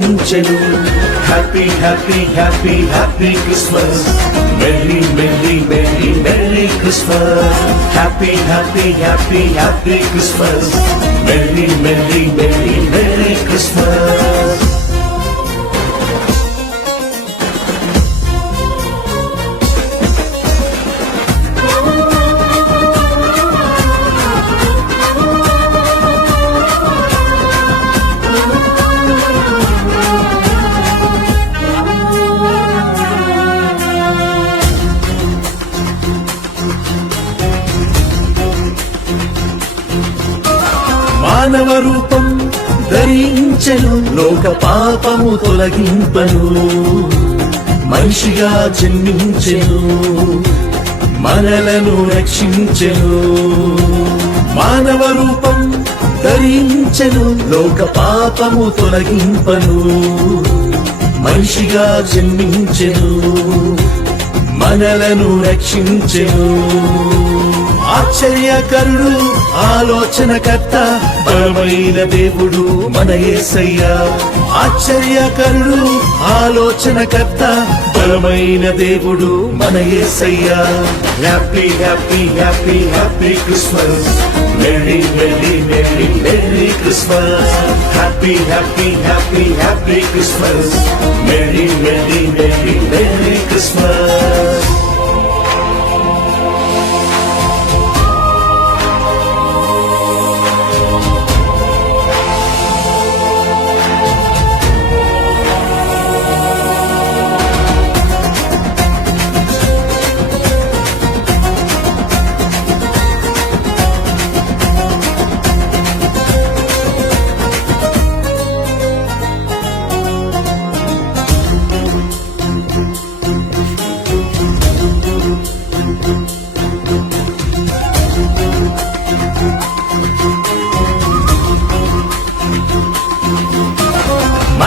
జన్మించెను happy happy happy happy Christmas merry merry merry merry Christmas happy happy happy happy Christmas merry merry merry merry Christmas మానవ రూపం ధరించెను లోక పాపము తొలగింపను. మనిషిగా జన్మించెను మనలను రక్షించెను. మానవ రూపం ధరించెను లోక పాపము తొలగింపను. మనిషిగా జన్మించెను మనలను రక్షించెను. ఆశ్చర్యకరుడు ఆలోచనకర్త బలమైన దేవుడు మన ఏసయ్యా. ఆశ్చర్యకరుడు ఆలోచనకర్త బలమైన దేవుడు మన Yesayya. Happy happy happy happy Christmas. Merry merry merry merry Christmas. Happy happy happy happy Christmas. Merry merry merry merry Christmas.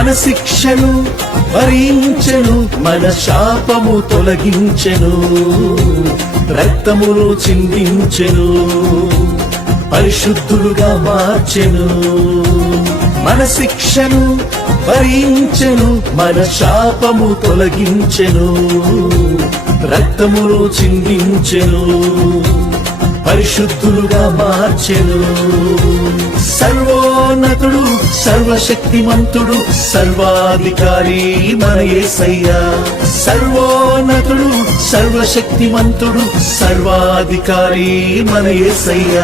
మన శిక్షను భరించెను మన శాపము తొలగించెను రక్తమును చిందించెను పరిశుద్ధులుగా మార్చెను. మన శిక్షను భరించెను మన శాపము తొలగించెను రక్తమును చిందించెను. పరిశుద్ధులుగా మార్చెను. సర్వోన్నతుడు సర్వశక్తిమంతుడు సర్వాధికారి మన యేసయ్య సర్వోన్నతుడు సర్వశక్తిమంతుడు సర్వాధికారి మన Yesayya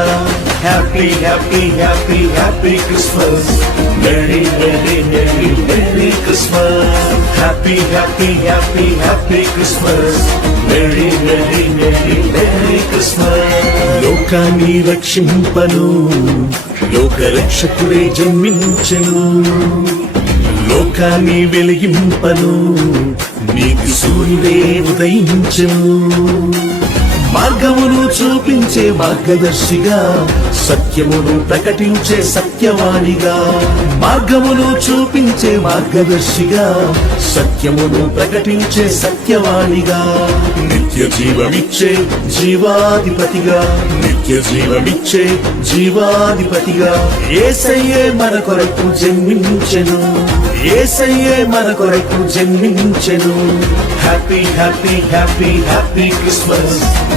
happy happy happy happy Christmas merry merry merry Happy, happy, happy, happy Christmas. Merry, merry, merry, merry Christmas. లోకాన్ని రక్షింపను లోక రక్షకుడే జన్మించను లోకాన్ని వెలిగింపను నీకు సూర్యుడే ఉదయించను మార్గమును చూపించే మార్గదర్శిగా సత్యమును ప్రకటించే సత్యవాణిగా. మార్గమును చూపించే మార్గదర్శిగా సత్యమును ప్రకటించే సత్యవాణిగా. నిత్య జీవమిచ్చే జీవాధిపతిగా నిత్య జీవమిచ్చే జీవాధిపతిగా. ఏసయ్యే మన కొరకు జన్మించెను ఏసయ్యే మన కొరకు జన్మించెను. Happy happy happy happy Christmas.